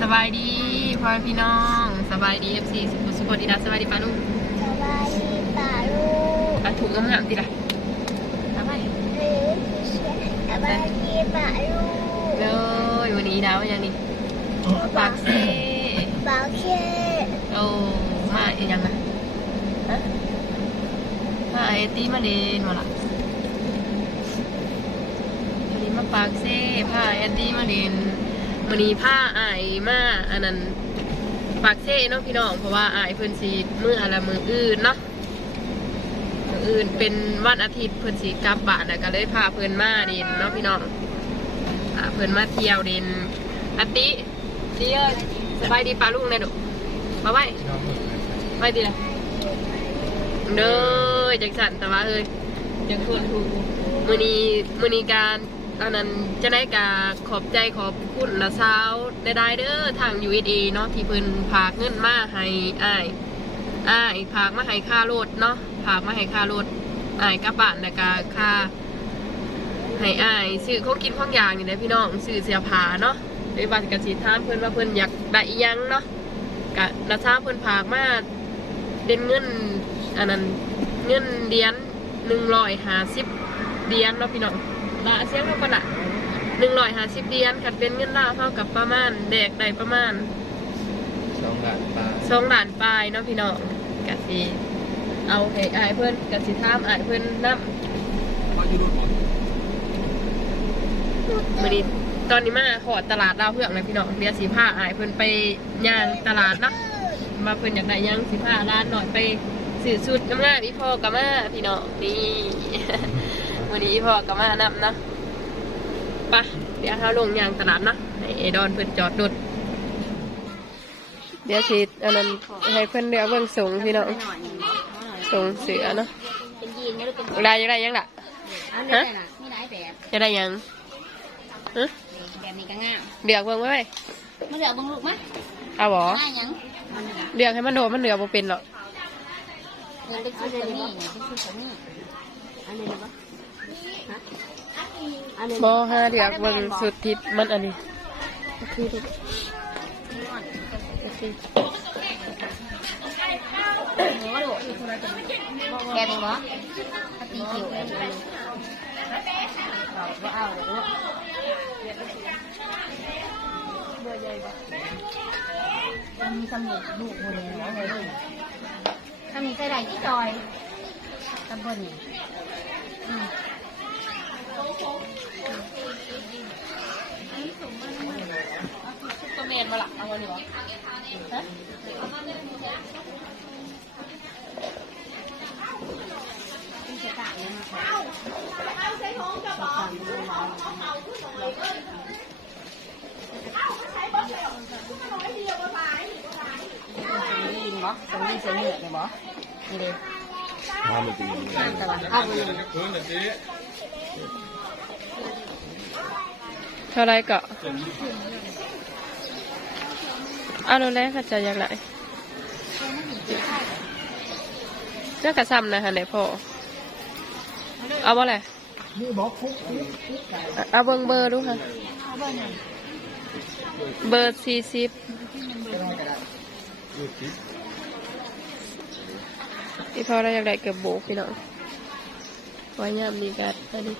สบายดีพ่อแม่พี่น้องสบายดีเอฟซีสุขสุขดีนะสบายดีป้าลุงสบายดีป่าลูกอะถูกงามๆดีละสบายหรือเชียสบายดีป่าลูกเลยวันนี้ดาวยังนี่ปากเซ่เบาเคโอ้มาอีกยังอะฮะมาไอตีมาเดนมาละวันนี้มาปากเซ่ผ้าไอตีมาเดน วันนี้ผ้าอายมาอันนั้นปากเซ่เนาะพี่น้องเพราะว่าอายเพิ่นสีมืออะไรมืออื่นเนาะมืออื่นเป็นวันอาทิตย์เพิ่นสิกลับบ้านนะก็เลยพาเพิ่นมาเด่นเนาะพี่น้องอ่าเพิ่นมาเที่ยวเด่นอาติเที่ยวสบายดีปลาลุงนะดุมาไว้ไว้ดีละเด้อจังสันแต่ว่าเอ้ยยังคนถูกมือนี้มือนี้การ อันนั้นจะได้กาขอบใจขอบคุณละเช้าได้ได้เด้อทาง USA เนาะที่เพิ่นพากเงินมาให้อ้ายอ้ายผากมาให้ค่ารถเนาะผากมาให้ค่ารถอ้ายกลับบ้านแล้วก็ค่าให้อ้ายซื้อของกินข้องอย่างนี่แหละพี่น้องซื้อเสียผาเนาะโดยบัตรกสิถามเพิ่นว่าเพิ่นอยากได้อิหยังเนาะกะราคาเพิ่นผากมาเด่นเงินอันนั้นเงินเดียนหนึ่งร้อยห้าสิบเดียนเนาะพี่น้อง ละเสียงเท่ากันละหนึ่งร้อยห้าสิบเดียนคัดเป็นเงินลาวเท่ากับประมาณแดกได้ประมาณสองหลานปลาสองหลานปลายเนาะพี่น้องกะสิเอาให้อายเพื่อนกะสิถามอายเพื่อนนับเขาอยู่รุ่นบนมื้อนี้ตอนนี้มาหอดตลาดดาวเพื่องเลยพี่น้องเดี๋ยวสิพาอายเพื่อนไปย่างตลาดเนาะมาเพื่อนอยากได้หยังสิพาร้านหน่อยไปสื่อสุดน้ำงานอีพ่อกับมาพี่น้องนี่ วันนี้อีพ่อกับมานำเนาะไปะเดี๋ยวเราลงย่างตลาดเนาะให้เอดอนเพื่อนจอดรถเดี๋ยวสิอันนั้นให้เพื่อนเดี๋ยวเบิ่งสูงพี่น้องสูงเสือเนาะเป็นยีนไม่รู้เป็นได้ยังได้ยังล่ะอันนี้น่ะมีหลายแบบจะได้ยังฮะแบบนี้ก็งามเดือกเบิ่งไว้ไว้มาเดี๋ยวบังลูกมั้ยเอาบ่ง่ายยังมันน่ะเดือกให้มันโดดมันเดือกบ่เป็นหรอกเงินเป็นชุดตัวนี้เป็นชุดตัวนี้อันนี้ปะฮะ อันนี้บ่ห้าเดือกเบิ่งสุดทิศมันอันนี้คือทุกหัวโดดแบบนี้ปะตีเขียวแบบนี้ว่าเอาเลยเนาะมันมีสมุดลูกหมดเลยเนาะเลยถ้ามีใส่ไหลที่จอยตำบลนี่ ตัวเมนมาล่ะเอาอันนี้บ่ฮะที่จะต่างเนี่ยนะคะยินบ่ตรงนี้เสียงเหนื่อยเนี่ยบ่นี่เลยมาไม่ตีข้ามตะวันเอาไปเลยเพิ่นน่ะสิเท่าไรก็ เอาโนแล้วค่ะจะอยากได้เจ้ากระซำนะฮะไหนพ่อเอาบ่แหละเอาเบิงเบอร์ดูค่ะ เบอร์สี่สิบพี่พ่อเราอยากได้เกือบโบกพี่น้องไว้ยามนี้กันอันนี้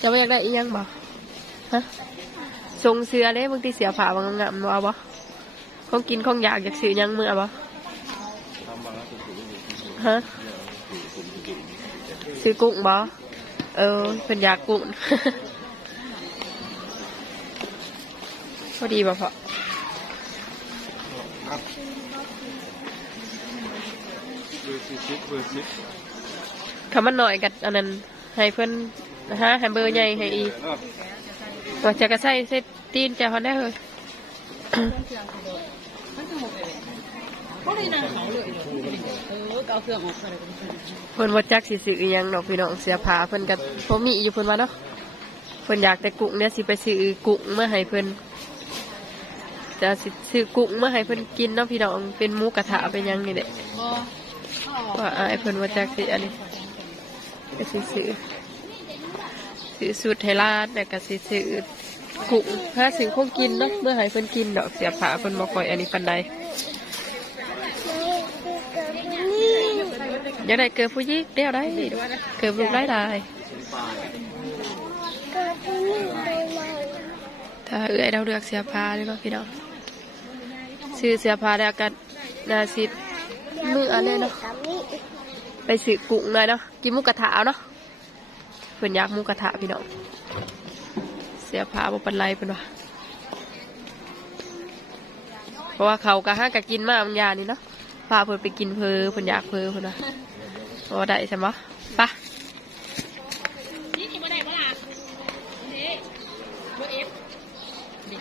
จะว่อยากได้อีกยังบ่ฮะทรงเสือเลยบางทีเสียผ่าบางงามๆเอาบ่ ของกินของอยากอยากซื้อหยังมือเอาบ่ฮะซื้อกุ้งบ่เออเป็นอยากกุ้งพอดีบ่พอเบอร์สิบสิบเบอร์สิบคำมันหน่อยกับอันนั้นให้เพื่อนฮะให้เบอร์ใหญ่ให้อีกเนาะว่าจะกระใส่เซตตีนจะพอได้เลย เพิ่นว่าจักสิซื้ออิหยังดอกพี่น้องเสียผ้าเพิ่นก็บ่มีอยู่เพิ่นว่าเนาะเพิ่นอยากแต่กุ้งเนี่ยสิไปซื้อกุ้งมาให้เพิ่นจะสิซื้อกุ้งมาให้เพิ่นกินเนาะพี่น้องเป็นหมูกระทะเป็นหยังนี่แหละว่าอายเพิ่นว่าจักสิอันนี้ก็สิซื้อซื้อสูตรให้ร้านแล้วก็สิซื้อ กุ้งถ้าสิ่งคงกินเนาะเมื่อหายเพิ่นกินดอกเสียผาเพิ่นบ่ค่อยอันนี้ปานใดอกับนี่อยากได้เกิดผู้หญิงเดียวได้เกิดลูกได้ได้ถ้าเอื้อยเราเลือกเสียผาเลยเนาพี่น้องซื้อเสียผาแล้วกันนาสิมืออันนี้เนาะไปซื้อกุ้งหน่อยเนาะกินมูกกระทะเอาเนาะเพิ่นอยากมูกกระทะพี่น้อง สียผาบ่ป็นไรเพิ่นว่าเพราะว่าเขากะห้ากะกินมาบางอย่านี่เนาะพาเพิ่นไปกินเพอเพิ่นอยากเพอเพิ่นว่าบ่ได้ใช่ไหมปะนี่กินมาได้ปะล่ะนี่เอร์เอฟเด็ก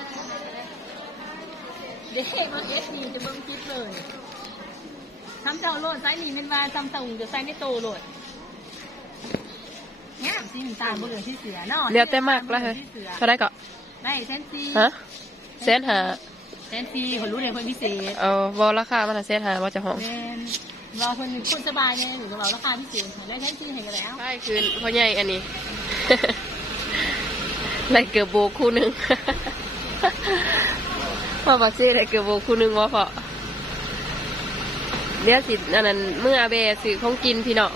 เบอร์เอฟนี่จะเบิ่งคลิปเลยทำเจ้าโหลดไซส์นี่เป็นว่าจำเต่าจะไซส์ไม่โตโหลด เนี่ยสีน้ำตาลเบอร์ที่เสือเนาะเดี๋ยวแต่มากแล้วเฮ้ยเท่าได้ก็ได้เซนซีฮะแสนหาเซนซีคนรู้เลยคนพิเศษเอาบอราคามันน่ะแสนหาว่าจะห้องแม่นรอคนคนสบายไงหรือเราราคาพิเศษได้เซนซีเห็นกันแล้วใช่คืนพ่อใหญ่อันนี้ไรเกือบโบคู่หนึ่งพ่อบอกชื่อไรเกือบโบคู่หนึ่งวะพ่อเดี๋ยวสิอันนั้นเมื่อเบสือของกินพี่น้อง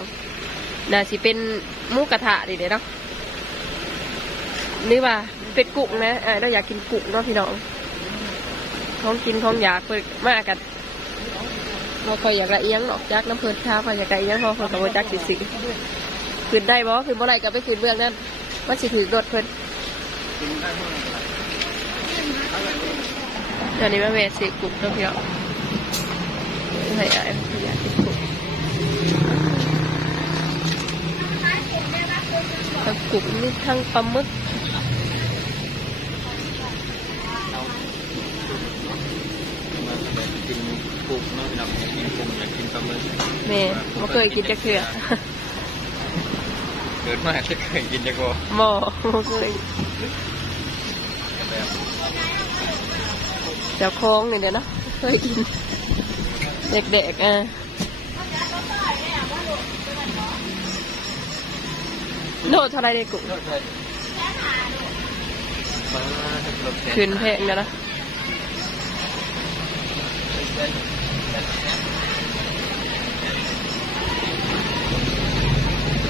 น่าสิเป็น มูกระทะดิเด้เนาะนี่ว่าเป็ดกุ้งนะอ่าเราอยากกินกุ้งเนาะพี่น้องของกินของอยากเปิดมากกันเราคอยอยากละเอียงหรอกจักน้ำเพลินท้าพออยากละเอียงพอคนกับจักสิสิขึ้นได้บ่ขึ้นบ่ไรก็ไปขึ้นเบื้องนั่นว่าสิถือรถเพิ่นตอนนี้มาเวสิกุ้งเนาะพี่น้องให้อายอยากกิน กุ้งทั้งกุ้งนี่ทั้งปลาหมึกมาแบบกินกุ้งเนาะพี่น้องอยากกินกุ้งอยากกินปลาหมึกแม่บ่เคยกินจักเทื่อเกิดมาจะเคยกินจักบ่บ่บ่เคยแบบเจ้าของนี่เดี๋ยวนะเคยกินเด็กๆอะ โลเท่าไรเด็กกุ้งปลาหลบแดดขึ้นแพงนะนะ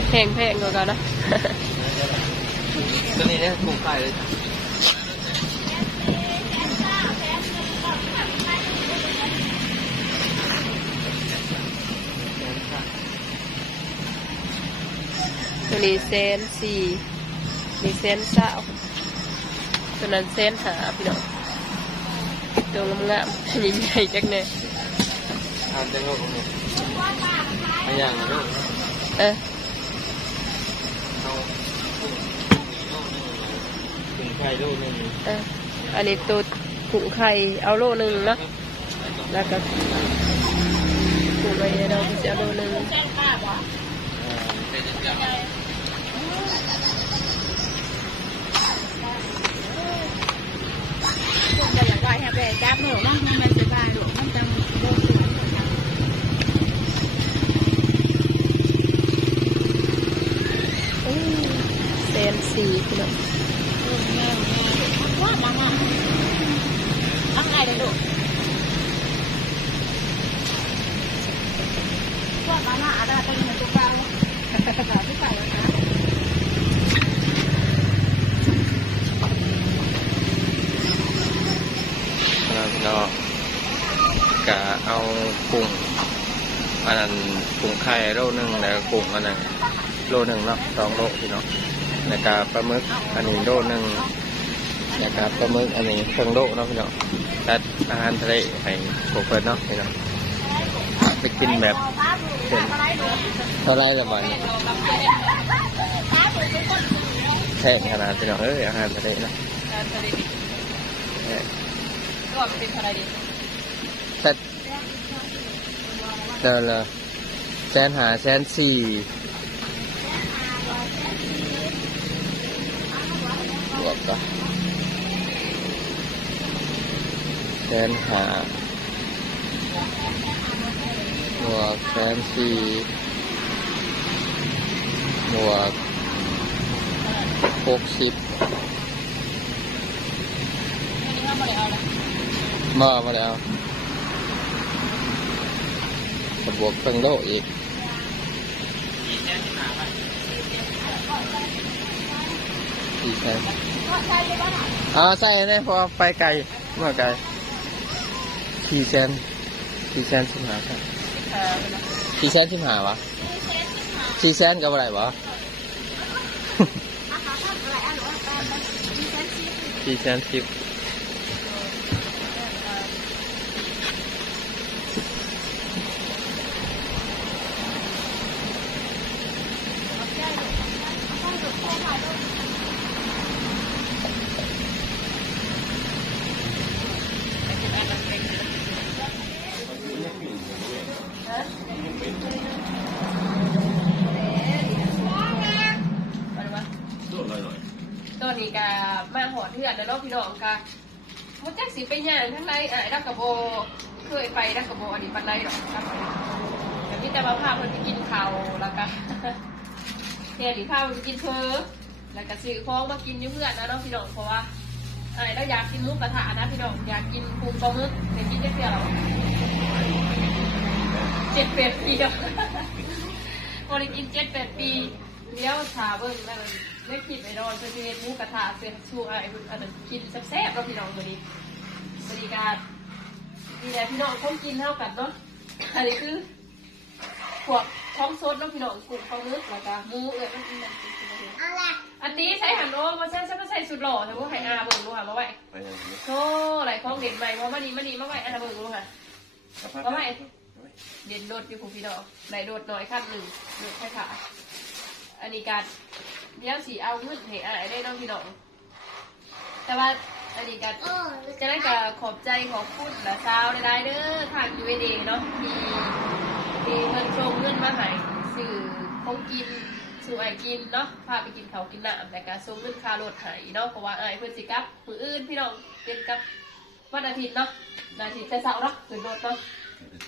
แพงเพงกว่ากันนะตัวนี้เนี่ยกุ้งไข่เลย นี้เซนสี่นี่เซนเก้าตัวนั้นเซนหาพี่น้องตัวงามๆยิ่งใหญ่จังเลยทานได้ก็กุ้งเนี่ยอะไรอย่างนั้นเนาะเออเอากุ้งไข่ลูกหนึงเอออันนี้ตัวถุงไข่เอาโลหนึ่งเนาะแล้วก็ถุงไว้เราจะเอาโลหนึ่ง อ่าเป็นจัง จะอยากได้แฮปปี้จับหนูนั่งมันสบายหนูนั่งจำโลก เซนสี่พี่น้อง ว่ามามาทำไงเลยลูกว่ามามาอะไรเป็นมันตุกกัน ขาที่ใส่แล้วนะแล้วก็กะเอากุ้งอันนั้นกุ้งไข่โลหนึงแล้วกุ้งอันนั้นโลหนึงเนาะสองโลพี่เนาะแล้วก็ปลาหมึกอันนี้โลหนึงแล้วก็ปลาหมึกอันนี้เครื่องโลเนาะพี่เนาะจัดอาหารทะเลให้พวกเพิ่นเนาะพี่เนาะไปกินแบบ เป็นเท่าไรละบาทเนี่ยแพงขนาดพี่เนาะเอ้ยอาหารทะเลเนาะเอ้ยก็เป็นอะไรดีแซดเดินเลยแสนหาแสนสี่บวกก็แสนหา บวกแสนสี่บวกหกสิบมามาแล้วกระบวกเพิ่งโลอีกสี่แสนอ่าใส่เลยพอไปไกลเมื่อไกลสี่แสนสี่แสนสิบห้าครับ สี่แสนสิบห้าวะสี่แสนกับอะไรวะสี่แสนสิบ ตัวนี้ก็มาหอ ดเถื่อนแล้วเนาะพี่น้องค่ะมันจักสิไปย่างทั้งไรอะดักกระโบเคยไปดักกระโบอันนี้ปันไรหรอกครับแต่พี่แต่ว่าพาเพิ่นไปกินข้าวแล้วก็เฮียหรือพาเพิ่นไปกินเพอแล้วก็ซื้อของมากินยู่เพื่อนนะเนาะพี่น้องเพราะว่าไอ้เราอยากกินหมุกกระทะนะพี่น้องอยากกินปูปลาหมึกไปกินได้เพื่อเราเจ็ดแปดปีแล้วพอได้กินเจ็ดแปดปีเลี้ยวชาเบิ้งแล้วมัน ไม่คิดไม่นอนเพื่อที่เฮ็ดหมูกระทะเสื้อชูไอ้คุณอันนั้นกินแซ่บๆแล้วพี่น้องวันนี้บริการดีแหละพี่น้องต้องกินเท่ากันเนาะอันนี้คือพวกท้องซดเนาะพี่น้องกลุ่มข้าวนึกแล้วก็หมูเอ้ยมันมันกินกินอะไรอะไรอันนี้ใช้หันโอ้มาใช้ใช้มาใส่สุดหล่อแต่ว่าไข่อาเบิ่งดูค่ะมาไว้โธ่ไหลของเด่นใหม่มามาดีมาดีมาไว้อันนั้นเบิ่งดูค่ะมาไว้เด่นโดดอยู่ผมพี่น้องไหลโดดน้อยขั้นหนึ่งโดดแค่ขาอันนี้การ เดี๋ยวสีเอาเงินให้อายได้เน้องพี่น้องแต่ว่าอันนี้การโอ้จะได้กับขอบใจของพูดและซาวได้เด้อทางยูเอเดเนาะมีมีเงินโชงเงินมาให้สื่อของกินสู่ไอายกินเนาะพาไปกินเขาวกินน้ำแต่การส่งเงินค่ารถให้เนาะเพราะว่าไอายเพื่อนสิกลับมืออื่นพี่น้องเป็นกับวันอาทิตย์เนาะวันอาทิตย์จะเสาร์เนาะถึงรถเนาะ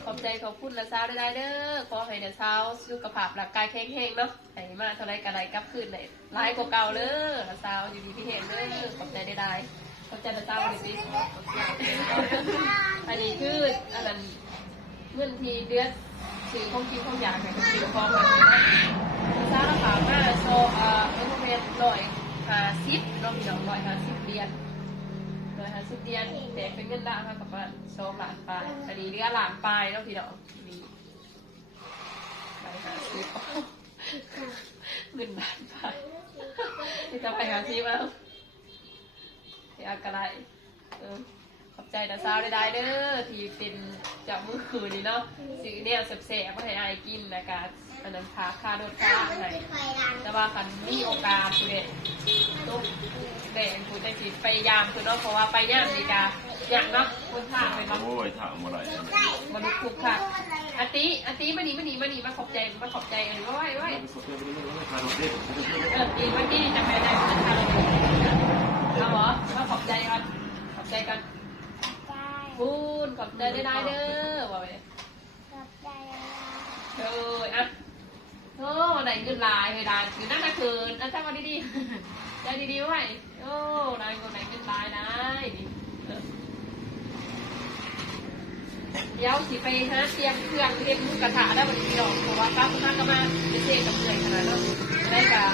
ขอบใจขอบคุณละซาวได้เด้อขอให้เดือนเช้าสุขภาพร่างกายแข็งแรงเนาะให้มาเท่าไรกันไรกลับคืนได้ร้ายกว่าเก่าเลยละซาวอยู่ดีที่เห็นเด้อขอบใจได้ได้ขอบใจละซาวเลยสิอันนี้คืออันนั้นเงินทีเดือนซื้อของกินของอยากให้ซื้อของแบบนี้นะซาวราคามาโซอ่าเออเป็นร้อยหาสิบเนาะพี่น้องร้อยหาสิบเรียญ สิเดียนแตกเป็นเงินละค่ะกับว่าสองหลานปลายอันนี้เรียกหลานปลายแล้วพี่น้องนี่ไปหาซื้อเงินหลานปลายที่จะไปหาซื้อมาเดี๋ยวกระไรเออขอบใจนะสาวได้ๆเด้อที่เป็นจากมือคืนนี้เนาะซื้อเนี่ยแสบๆมาให้อายกินนะกา อันนั้นพาค่ารถค่าให้ไฟดังแต่ว่าคันมีโอกาสคุณเด็กตุ๊กแดงคุณได้สิพยายามคือเนาะเพราะว่าไปย่ามดีกาอย่างเนาะคุณผ่าไปเนาะโอ้ยถามอะไรนะมาดูคุกค่ะอาติอาติมานีมานีมานีมาขอบใจมาขอบใจเออไว้ไว้เออดีมาดีจะไปได้มาทานอะไรเอาเหรอมาขอบใจกันขอบใจกันใจคุณขอบใจได้ได้เด้อว่าไปกับใจเอออะ โอ้ไหนเงินลายเวลาคือนั่งนักเกินอะถ้ามาดีๆใจดีๆไว้โอ้นายคนไหนเงินลายได้ดิเดี๋ยวสิไปหาเตรียมเครื่องเตรียมมูกระทะได้วันนี้ดอกเพราะว่าป้าคุณก็มาเป็นเจ๊กับเหนื่อยขนาดนั้นได้กะ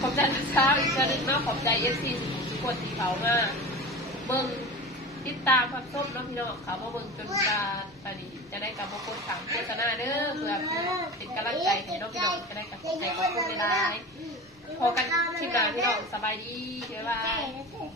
ขอบใจนักเช้าอีกครั้งหนึงเนาะขอบใจเอสซีทุกคนที่เขามาเบิ่ง ติดตามความส้มเนาะพี่น้องเขามาเบิ่งจนตาตาดีจะได้กลับพวกคนถามโฆษณาเด้อเพื่อเป็นกำลังใจให้น้องพี่น้องจะได้กลับใจกับคุณได้พอกันคลิปหน้าพี่น้องสบายดีบ๊ายบาย